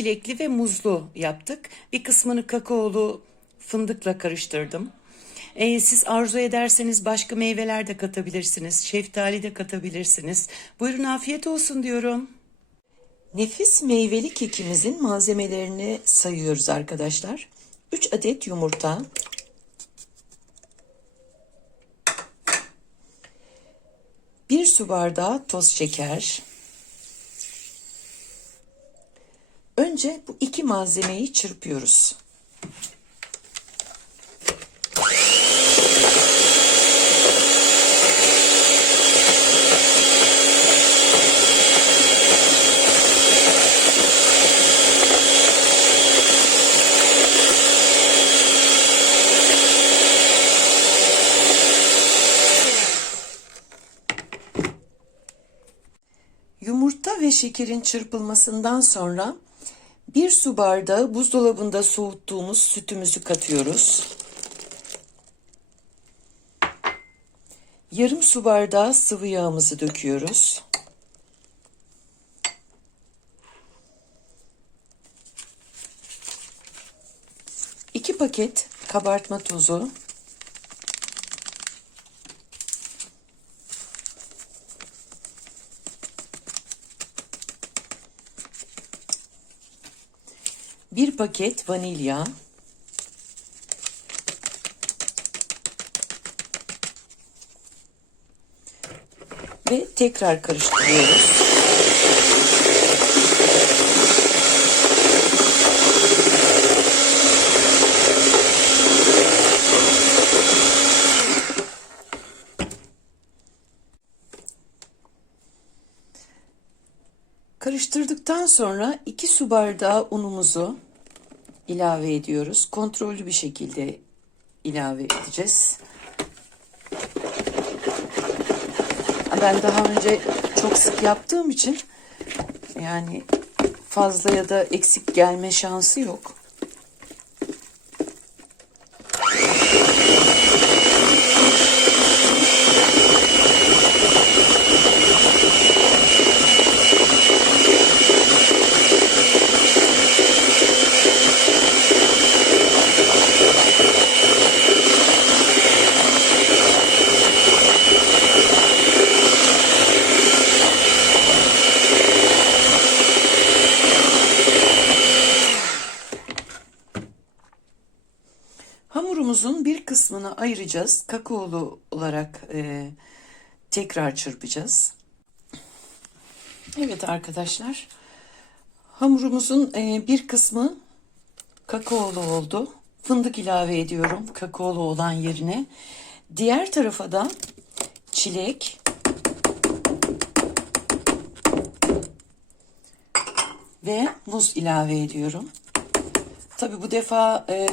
Çilekli ve muzlu yaptık. Bir kısmını kakaolu fındıkla karıştırdım. Ee, siz arzu ederseniz başka meyveler de katabilirsiniz. Şeftali de katabilirsiniz. Buyurun afiyet olsun diyorum. Nefis meyveli kekimizin malzemelerini sayıyoruz arkadaşlar. 3 adet yumurta, 1 su bardağı toz şeker. Önce bu iki malzemeyi çırpıyoruz. Yumurta ve şekerin çırpılmasından sonra bir su bardağı buzdolabında soğuttuğumuz sütümüzü katıyoruz. Yarım su bardağı sıvı yağımızı döküyoruz. İki paket kabartma tozu, bir paket vanilya, ve tekrar karıştırıyoruz. Karıştırdıktan sonra 2 su bardağı unumuzu ilave ediyoruz. Kontrollü bir şekilde ilave edeceğiz. Ben daha önce çok sık yaptığım için yani fazla ya da eksik gelme şansı yok. Hamurumuzun bir kısmını ayıracağız. Kakaolu olarak e, tekrar çırpacağız. Evet arkadaşlar. Hamurumuzun e, bir kısmı kakaolu oldu. Fındık ilave ediyorum kakaolu olan yerine. Diğer tarafa da çilek ve muz ilave ediyorum. Tabi bu defa e,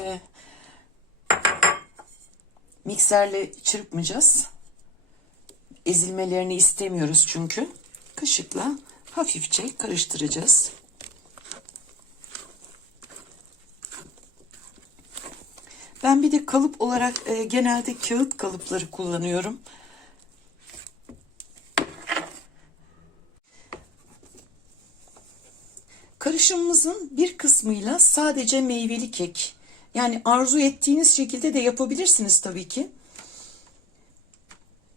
mikserle çırpmayacağız. Ezilmelerini istemiyoruz çünkü. Kaşıkla hafifçe karıştıracağız. Ben bir de kalıp olarak e, genelde kağıt kalıpları kullanıyorum. Karışımımızın bir kısmıyla sadece meyveli kek yani arzu ettiğiniz şekilde de yapabilirsiniz tabii ki.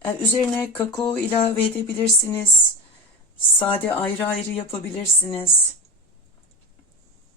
Yani üzerine kakao ilave edebilirsiniz. Sade ayrı ayrı yapabilirsiniz.